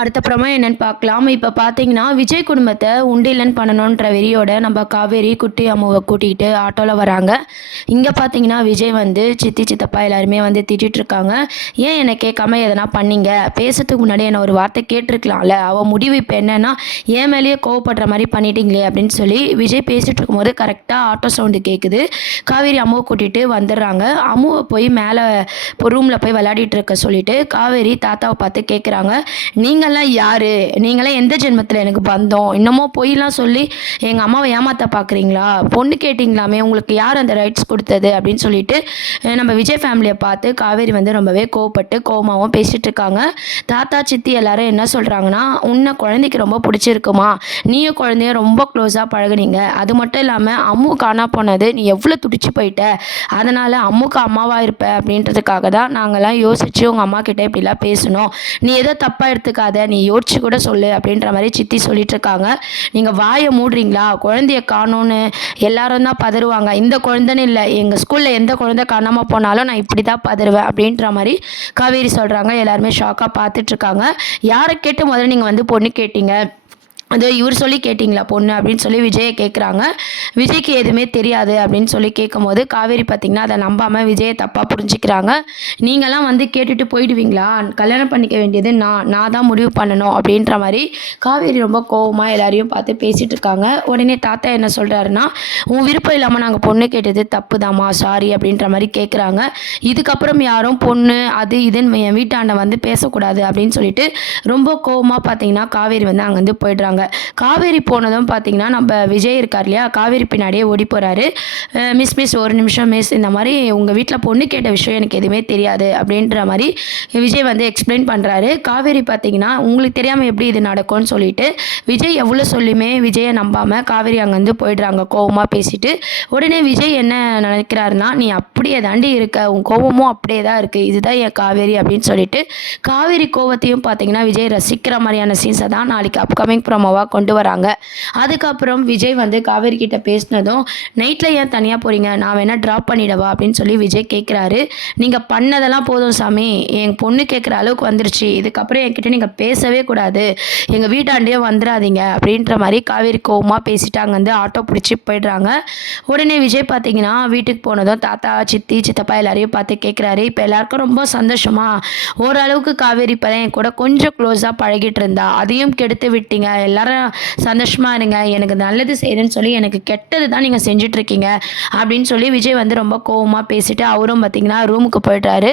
அடுத்தப்புறமா என்னன்னு பார்க்கலாம். இப்ப பார்த்தீங்கன்னா, விஜய் குடும்பத்த உண்டியலன் பண்ணணுன்ற வெறியோட நம்ம காவேரி, குட்டி அம்முவ கூட்டிக்கிட்டு ஆட்டோல வராங்க. இங்க பார்த்தீங்கன்னா, விஜய் வந்து சித்தி, சித்தப்பா எல்லாருமே வந்து திட்டிட்டு இருக்காங்க. "ஏன் என்ன கேட்காம எதனா பண்ணீங்க? பேசறதுக்கு முன்னாடி என்ன ஒரு வார்த்தை கேட்டுருக்கலாம்ல. அவ முடிவு இப்ப என்னன்னா, என் மேலேயே கோவப்படுற மாரி பண்ணிட்டீங்களே!" அப்படின்னு சொல்லி விஜய் பேசிட்டு இருக்கும்போது கரெக்ட்டா ஆட்டோ சவுண்டு கேட்குது. காவேரி அம்முவ கூட்டிட்டு வந்துடுறாங்க. அம்முவ போய் மேல ரூம்ல போய் விளையாடிட்டு இருக்க சொல்லிட்டு, காவேரி தாத்தாவ பார்த்து கேட்குறாங்க. "நீங்கலாம் யாரு? நீங்கலாம் எந்த ஜென்மத்தில எனக்கு பந்தம்? இன்னமும் பொய்லாம் சொல்லி எங்க அம்மாவ ஏமாத்த பார்க்குறீங்களா? பொண்ணு கேட்டீங்களாமே, உங்களுக்கு யார் அந்த ரைட்ஸ் குடுத்தது?" அப்படின்னு சொல்லிட்டு நம்ம விஜய் ஃபேமிலிய பார்த்து காவேரி வந்து ரொம்பவே கோவப்பட்டு, கோவமாவும் பேசிட்டு இருக்காங்க. தாத்தா, சித்தி எல்லாரும் என்ன சொல்றாங்கன்னா, "உன்ன குழந்தைக்கு ரொம்ப புடிச்சிருக்குமா? நீயும் குழந்தையும் ரொம்ப க்ளோஸா பழகுனீங்க. அது மட்டும் இல்லாம அம்மு காணா போனது நீ எவ்வளோ துடிச்சு போயிட்ட. அதனால அம்முக்கு அம்மாவா இருப்ப அப்படின்றதுக்காக தான் நாங்கலாம் யோசிச்சு உங்க அம்மாகிட்ட இப்படிலாம் பேசுனோம். நீ ஏதோ தப்பா எடுத்துக்காத. நீ யோசிச்சு கூட சொல்லு." அப்படின்ற மாரி சித்தி சொல்லிட்டு இருக்காங்க. "நீங்க வாய மூடுறீங்களா? குழந்தைய காணோம்னு எல்லாரும் தான் பதறுவாங்க. இந்த குழந்தைன்னு இல்ல. எங்க ஸ்கூல்ல எந்த குழந்தை காணாம போனாலும் நான் இப்படி தான் பதறுவேன்." அப்படின்ற மாரி காவேரி சொல்றாங்க. எல்லாருமே ஷாக்கா பார்த்துட்டு இருக்காங்க. "யார கேட்டு முதல்ல நீங்க வந்து பொண்ணு கேட்டீங்க? அதோ இவர் சொல்லி கேட்டிங்களா பொண்ணு?" அப்படின்னு சொல்லி விஜய கேட்குறாங்க. விஜய்க்கு எதுவுமே தெரியாது அப்படின்னு சொல்லி கேட்கும்போது, காவேரி பார்த்தீங்கன்னா, அத நம்பாம விஜய தப்பா புரிஞ்சுக்கிறாங்க. "நீங்கலாம் வந்து கேட்டுட்டு போயிடுவீங்களா? கல்யாணம் பண்ணிக்க வேண்டியது நான். நான் தான் முடிவு பண்ணணும்." அப்படின்ற மாரி காவேரி ரொம்ப கோவமா எல்லாரையும் பார்த்து பேசிட்டு இருக்காங்க. உடனே தாத்தா என்ன சொல்றாருன்னா, "உன் விருப்பம் இல்லாம நாங்க பொண்ணு கேட்டது தப்புதாம்மா. சாரி." அப்படின்ற மாரி கேட்குறாங்க. "இதுக்கப்புறம் யாரும் பொண்ணு அது இதுன்னு என் வீட்டாண்ட வந்து பேசக்கூடாது." அப்படின்னு சொல்லிட்டு ரொம்ப கோவமா பார்த்தீங்கன்னா, காவேரி வந்து அங்கருந்து போயிடுறாங்க. காவேரி போனதும் பார்த்தீங்கன்னா, நம்ப விஜய் இருக்கார் இல்லையா? காவேரி பின்னாடியே ஓடி போறாரு. மிஸ் மிஸ் ஒரு நிமிஷம் மிஸ். இந்த மாரி உங்க வீட்ல பொண்ணு கேட்ட விஷயம் எனக்கு எதுவுமே தெரியாது." அப்படின்ற மாரி விஜய் வந்து எக்ஸ்பிளைன் பண்றாரு. காவேரி பார்த்தீங்கன்னா, "உங்களுக்கு தெரியாம எப்படி இது நடக்கும்னு?" சொல்லிட்டு விஜய் எவ்வளோ சொல்லியுமே விஜய நம்பாம காவேரி அங்கருந்து போயிடுறாங்க கோவமா பேசிட்டு. உடனே விஜய் என்ன நினைக்கிறாருன்னா, "நீ அப்படியே தாண்டி இருக்க. உன் கோவமும் அப்படியே தான் இருக்கு. இதுதான் என் காவேரி." அப்படின்னு சொல்லிட்டு காவேரி கோவத்தையும் பார்த்தீங்கன்னா, விஜய் ரசிக்கிற மாரியான சீன்ஸ தான் நாளைக்கு அப்கமிங் ப்ரோமோவா கொண்டு வராங்க. அதுக்கப்புறம் விஜய் வந்து காவேரி கிட்ட பேசினதும், "நைட்ல ஏன் தனியா போறீங்க? நான் வேணா ட்ராப் பண்ணிடவா?" அப்படின்னு சொல்லி விஜய் கேட்குறாரு. "நீங்க பண்ணதெல்லாம் போதும் சாமி. என் பொண்ணு கேட்குற அளவுக்கு வந்துருச்சு. இதுக்கப்புறம் என்கிட்ட நீங்க பேசவே கூடாது. எங்க வீட்டாண்டயே வந்துராதீங்க." அப்படின்ற மாரி காவேரி கோவமா பேசிட்டு அங்கருந்து ஆட்டோ புடிச்சு போயிடுறாங்க. உடனே விஜய் பார்த்தீங்கன்னா, வீட்டுக்கு போனதும் தாத்தா, சித்தி, சித்தப்பா எல்லாரையும் பார்த்து கேட்குறாரு. "இப்ப எல்லாருக்கும் ரொம்ப சந்தோஷமா? ஓரளவுக்கு காவேரி இப்ப தான் என் கூட கொஞ்சம் க்ளோஸா பழகிட்டு இருந்தா. அதையும் கெடுத்து விட்டீங்க. எல்லாரும் சந்தோஷமா இருங்க. எனக்கு நல்லது செய்றேன்னு சொல்லி எனக்கு கெட்டது தான் நீங்க செஞ்சுட்டு இருக்கீங்க." அப்படின்னு சொல்லி விஜய் வந்து ரொம்ப கோவமா பேசிட்டு அவரும் பார்த்தீங்கன்னா, ரூமுக்கு போயிடுறாரு.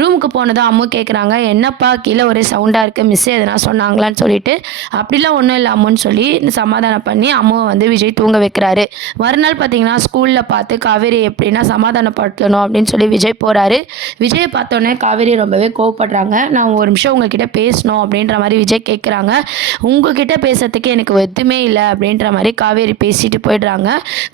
ரூமுக்கு போனதும் அம்மு கேட்குறாங்க, "என்னப்பா கீழ ஒரே சவுண்டா இருக்கு. மிஸ் எதனா சொன்னாங்களான்னு?" சொல்லிட்டு, "அப்படிலாம் ஒண்ணும் இல்ல அம்முன்னு" சொல்லி சமாதானம் பண்ணி அம்முவ வந்து விஜய் தூங்க வைக்கிறாரு. மறுநாள் பார்த்தீங்கன்னா, ஸ்கூல்ல பார்த்து காவேரி எப்படின்னா சமாதானப்படுத்தணும் அப்படின்னு சொல்லி விஜய் போறாரு. விஜய பார்த்தோனே காவேரி ரொம்பவே கோவப்படுறாங்க. "நான் ஒரு நிமிஷம் உங்ககிட்ட பேசணும்." அப்படின்ற மாரி விஜய் கேட்குறாங்க. "உங்ககிட்ட பேசுறதுக்கு எனக்கு எதுவுமே இல்ல." அப்படின்ற மாரி காவேரி பேசிட்டு போயிடுறாங்க.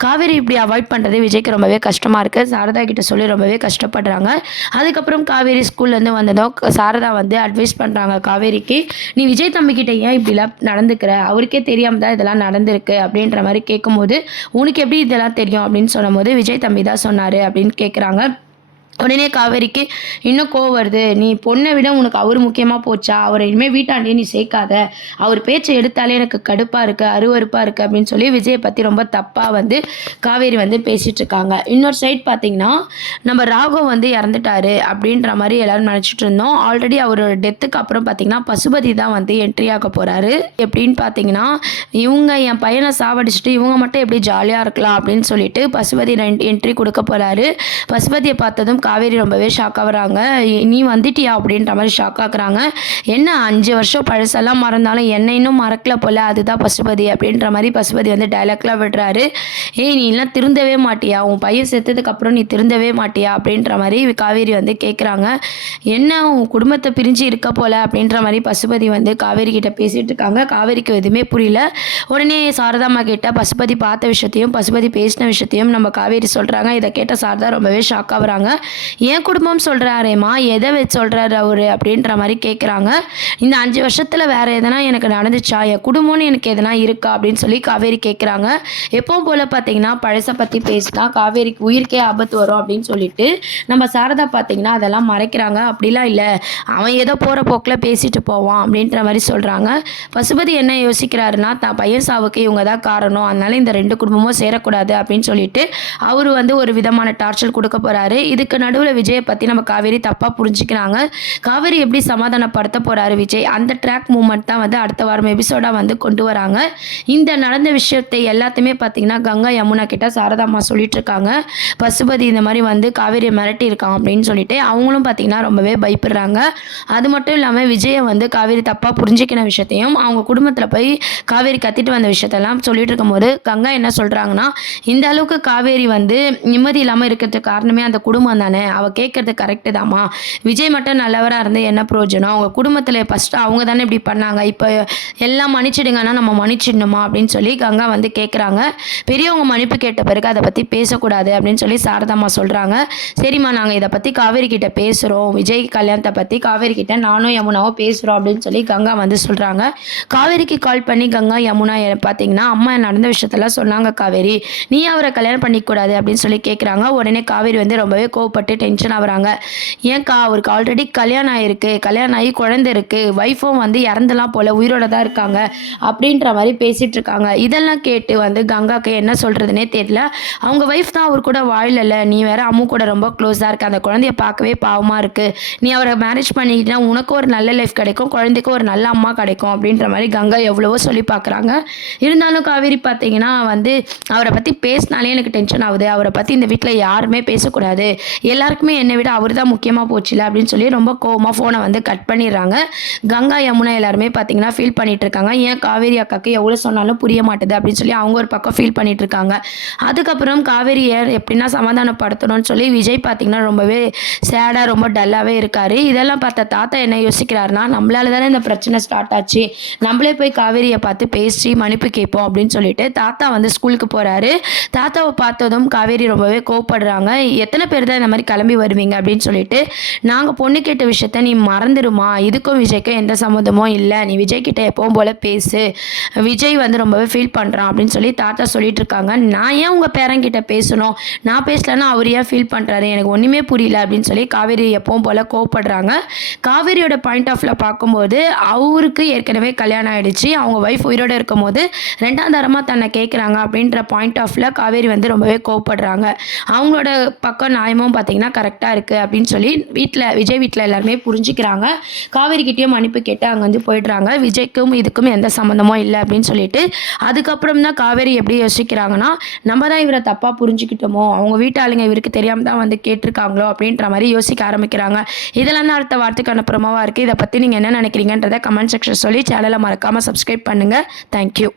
காவேரி இப்படி அவாய்ட் பண்றது விஜய்க்கு ரொம்பவே கஷ்டமா இருக்கு. சாரதா கிட்ட சொல்லி ரொம்பவே கஷ்டப்படுறாங்க. அதுக்கப்புறம் காவேரி ஸ்கூல்லேருந்து வந்ததும் சாரதா வந்து அட்வைஸ் பண்றாங்க காவேரிக்கு, "நீ விஜய் தம்பிகிட்ட ஏன் இப்படிலாம் நடந்துக்கிற? அவருக்கே தெரியாம தான் இதெல்லாம் நடந்திருக்கு." அப்படின்ற மாரி கேட்கும்போது, "உனக்கு எப்படி இதெல்லாம் தெரியும்?" அப்படின்னு சொன்னம்போது, "விஜய் தம்பி தான் சொன்னாரு." அப்படின்னு கேட்குறாங்க. உடனே காவேரிக்கு இன்னும் கோவம் வருது. "நீ பொண்ண விட உனக்கு அவரு முக்கியமா போச்சா? அவர இனிமே வீட்டாண்டயே நீ சேர்க்காத. அவர் பேச்ச எடுத்தாலே எனக்கு கடுப்பா இருக்கு, அருவருப்பா இருக்கு." அப்படின்னு சொல்லி விஜய பத்தி ரொம்ப தப்பா வந்து காவேரி வந்து பேசிட்டு இருக்காங்க. இன்னொரு சைட் பார்த்தீங்கன்னா, நம்ம ராகவ் வந்து இறந்துட்டாரு அப்படின்ற மாரி எல்லாரும் நினைச்சுட்டு இருந்தோம். ஆல்ரெடி அவரோட டெத்துக்கு அப்புறம் பார்த்தீங்கன்னா, பசுபதி தான் வந்து என்ட்ரி ஆக போறாரு. எப்படின்னு பார்த்தீங்கன்னா, இவங்க என் பையன சாவடிச்சுட்டு இவங்க மட்டும் எப்படி ஜாலியா இருக்கலாம் அப்படின்னு சொல்லிட்டு பசுபதி என்ட்ரி குடுக்க போறாரு. பசுபதிய பார்த்ததும் காவேரி ரொம்பவே ஷாக் ஆகுறாங்க. "நீ வந்துட்டியா?" அப்படின்ற மாரி ஷாக் ஆகுறாங்க. "என்ன 5 வருஷம் பழசெல்லாம் மறந்தாலும் என்ன இன்னும் மறக்கல போல. அதுதான் பசுபதி." அப்படின்ற மாரி பசுபதி வந்து டயலாக்லாம் விடுறாரு. "ஏய் நீலாம் திருந்தவே மாட்டியா? உன் பையன் செத்ததுக்கப்புறம் நீ திருந்தவே மாட்டியா?" அப்படின்ற மாரி காவேரி வந்து கேட்குறாங்க. "என்ன உன் குடும்பத்த பிரிஞ்சு இருக்க போல." அப்படின்ற மாரி பசுபதி வந்து காவேரி கிட்ட பேசிட்டு இருக்காங்க. காவேரிக்கு எதுவுமே புரியல. உடனே சாரதாம்மா கிட்ட பசுபதி பார்த்த விஷயத்தையும், பசுபதி பேசின விஷயத்தையும் நம்ம காவேரி சொல்றாங்க. இத கேட்ட சாரதா ரொம்பவே ஷாக் ஆகுறாங்க. என் குடும்பம் சொல்கிறாரேம்மா, எதை வச்சு சொல்கிறாரு அவரு அப்படின்ற மாதிரி கேட்குறாங்க. இந்த 5 வருஷத்தில் வேறு எதனா எனக்கு நடந்துச்சா, என் குடும்பம்னு எனக்கு எதனா இருக்கா அப்படின்னு சொல்லி காவேரி கேட்குறாங்க. எப்பவும் போல் பார்த்தீங்கன்னா பழசை பற்றி பேசினா காவேரிக்கு உயிருக்கே ஆபத்து வரும் அப்படின்னு சொல்லிட்டு நம்ம சாரதா பார்த்தீங்கன்னா அதெல்லாம் மறைக்கிறாங்க. அப்படிலாம் இல்லை, அவன் ஏதோ போகிற போக்கில் பேசிட்டு போவான் அப்படின்ற மாதிரி சொல்கிறாங்க. பசுபதி என்ன யோசிக்கிறாருன்னா, தான் பையன் சாவுக்கு இவங்க தான் காரணம், அதனால இந்த 2 குடும்பமும் சேரக்கூடாது அப்படின்னு சொல்லிட்டு அவர் வந்து ஒரு விதமான டார்ச்சர் கொடுக்க போகிறாரு. இதுக்கு நடுவில் விஜயை பற்றி நம்ம காவேரி தப்பாக புரிஞ்சுக்கிறாங்க. காவேரி எப்படி சமாதானப்படுத்த போகிறாரு விஜய், அந்த ட்ராக் மூமெண்ட் தான் வந்து அடுத்த வாரம் எபிசோடாக வந்து கொண்டு வராங்க. இந்த நடந்த விஷயத்தை எல்லாத்தையுமே பார்த்தீங்கன்னா கங்கா யமுனா கிட்ட சாரதாம்மா சொல்லிட்டு இருக்காங்க. பசுபதி இந்த மாதிரி வந்து காவேரியை மிரட்டி இருக்கான் அப்படின்னு சொல்லிட்டு அவங்களும் பார்த்தீங்கன்னா ரொம்பவே பயப்படுறாங்க. அது மட்டும் இல்லாமல் விஜயை வந்து காவேரி தப்பாக புரிஞ்சிக்கின விஷயத்தையும் அவங்க குடும்பத்தில் போய் காவேரி கத்திட்டு வந்த விஷயத்தெல்லாம் சொல்லிட்டு இருக்கும்போது கங்கா என்ன சொல்கிறாங்கன்னா, இந்த அளவுக்கு காவேரி வந்து நிம்மதி இல்லாமல் இருக்கிறதுக்கு காரணமே அந்த குடும்பம் தானே, அவள் கேட்குறது கரெக்டு தாம்மா, விஜய் மட்டும் நல்லவராக இருந்து என்ன பிரயோஜனம், அவங்க குடும்பத்தில் ஃபஸ்ட்டு அவங்க தானே இப்படி பண்ணாங்க, இப்போ எல்லாம் மன்னிச்சிடுங்கன்னா நம்ம மன்னிச்சிடணுமா அப்படின்னு சொல்லி கங்கா வந்து கேட்குறாங்க. பெரியவங்க மன்னிப்பு கேட்ட பிறகு அதை பற்றி பேசக்கூடாது அப்படின்னு சொல்லி சாரதாம்மா சொல்கிறாங்க. சரிம்மா, நாங்கள் இதை பற்றி காவேரி கிட்ட பேசுகிறோம், விஜய் கல்யாணத்தை பற்றி காவேரி கிட்ட நானும் யமுனாவும் பேசுகிறோம் அப்படின்னு சொல்லி கங்கா வந்து சொல்கிறாங்க. காவேரிக்கு கால் பண்ணி கங்கா யமுனா பார்த்தீங்கன்னா அம்மா நடந்த விஷயத்தெல்லாம் சொன்னாங்க. காவேரி, நீ அவரை கல்யாணம் பண்ணிக்கூடாது அப்படின்னு சொல்லி கேட்குறாங்க. உடனே காவேரி வந்து ரொம்பவே கோவப்பட்டு டென்ஷன் ஆகுறாங்க. ஏன்க்கா, அவருக்கு ஆல்ரெடி கல்யாணம் ஆகிருக்கு, கல்யாணம் ஆகி குழந்தை இருக்குது, ஒய்ஃபும் வந்து இறந்துலாம் போல் உயிரோட தான் இருக்காங்க அப்படின்ற மாதிரி பேசிகிட்டு இருக்காங்க. இதெல்லாம் கேட்டு வந்து கங்காவுக்கு என்ன சொல்கிறதுனே தெரியல. அவங்க ஒய்ஃப் தான் அவர் கூட வாழலை, நீ வேற அம்மு கூட ரொம்ப க்ளோஸாக இருக்க, அந்த குழந்தைய பார்க்கவே பாவமாக இருக்குது, நீ அவரை மேரேஜ் பண்ணிக்கிட்டா உனக்கும் ஒரு நல்ல லைஃப் கிடைக்கும், குழந்தைக்கும் ஒரு நல்ல அம்மா கிடைக்கும் அப்படின்ற மாதிரி கங்கா எவ்வளவோ சொல்லி பார்க்குறாங்க. இருந்தாலும் காவேரி பார்த்தீங்கன்னா வந்து அவரை பற்றி பேசினாலே எனக்கு டென்ஷன் ஆகுது, அவரை பற்றி இந்த வீட்டில் யாருமே பேசக்கூடாது, எல்லாருக்குமே என்னை விட அவர் தான் முக்கியமாக போச்சுல அப்படின்னு சொல்லி ரொம்ப கோவமாக ஃபோனை வந்து கட் பண்ணிடுறாங்க. கங்கா யமுனா எல்லாருமே பார்த்தீங்கன்னா ஃபீல் பண்ணிட்டு இருக்காங்க. ஏன் காவேரி அக்காவுக்கு எவ்வளோ சொன்னாலும் புரிய மாட்டுது அப்படின்னு சொல்லி அவங்க ஒரு பக்கம் ஃபீல் பண்ணிட்டு இருக்காங்க. அதுக்கப்புறம் காவேரியை எப்படின்னா சமாதானப்படுத்தணும்னு சொல்லி விஜய் பார்த்தீங்கன்னா ரொம்பவே சேடாக ரொம்ப டல்லாகவே இருக்காரு. இதெல்லாம் பார்த்த தாத்தா என்ன யோசிக்கிறாருன்னா, நம்மளால தானே இந்த பிரச்சனை ஸ்டார்ட் ஆச்சு, நம்மளே போய் காவேரியை பார்த்து பேசி மன்னிப்பு கேட்போம் அப்படின்னு சொல்லிட்டு தாத்தா வந்து ஸ்கூலுக்கு போகிறாரு. தாத்தாவை பார்த்ததும் காவேரி ரொம்பவே கோவப்படுறாங்க. எத்தனை பேர் தான் இந்த மாதிரி கிளம்பி வருவீங்க அப்படின்னு சொல்லிட்டு, நாங்கள் பொண்ணு கேட்ட விஷயத்த நீ மறந்துடுமா, இதுக்கும் விஜய்க்கும் எந்த சம்மந்தமும் இல்லை, நீ விஜய் கிட்ட எப்பவும் போல பேசு, விஜய் வந்து ரொம்பவே ஃபீல் பண்ணுறான் அப்படின்னு சொல்லி தாத்தா சொல்லிட்டு இருக்காங்க. நான் ஏன் உங்கள் பேரங்கிட்ட பேசணும், நான் பேசலன்னா அவர் ஏன் ஃபீல் பண்ணுறாரு, எனக்கு ஒன்றுமே புரியல அப்படின்னு சொல்லி காவேரி எப்பவும் போல் கோவப்படுறாங்க. காவேரியோட பாயிண்ட் ஆஃப்ல பார்க்கும்போது அவருக்கு ஏற்கனவே கல்யாணம் ஆகிடுச்சு, அவங்க ஒய்ஃப் உயிரோடு இருக்கும் போது 2ஆம் தரமாக தன்னை கேட்குறாங்க அப்படின்ற பாயிண்ட் ஆஃப்ல காவேரி வந்து ரொம்பவே கோவப்படுறாங்க. அவங்களோட பக்கம் நியாயமும் பார்த்தீங்கன்னா கரெக்டாக இருக்குது அப்படின்னு சொல்லி விஜய் வீட்டில் எல்லாருமே புரிஞ்சுக்கிறாங்க. காவேரிக்கிட்டேயும் மன்னிப்பு கேட்டு அங்கே வந்து போயிடுறாங்க. விஜய்க்கும் இதுக்கும் எந்த சம்மந்தமும் இல்லை அப்படின்னு சொல்லிட்டு அதுக்கப்புறம் தான் காவேரி எப்படி யோசிக்கிறாங்கன்னா, நம்ம தான் இவரை தப்பாக புரிஞ்சுக்கிட்டோமோ, அவங்க வீட்டு ஆளுங்க இவருக்கு தெரியாமல் தான் வந்து கேட்டிருக்காங்களோ அப்படின்ற மாதிரி யோசிக்க ஆரம்பிக்கிறாங்க. இதெல்லாம் தான் அடுத்த வாரத்துக்கான ப்ரோமோவாக இருக்குது. இதை பற்றி நீங்கள் என்ன நினைக்கிறீங்கன்றதை கமெண்ட் செக்ஷன் சொல்லி சேனலை மறக்காமல் சப்ஸ்கிரைப் பண்ணுங்கள். தேங்க்யூ.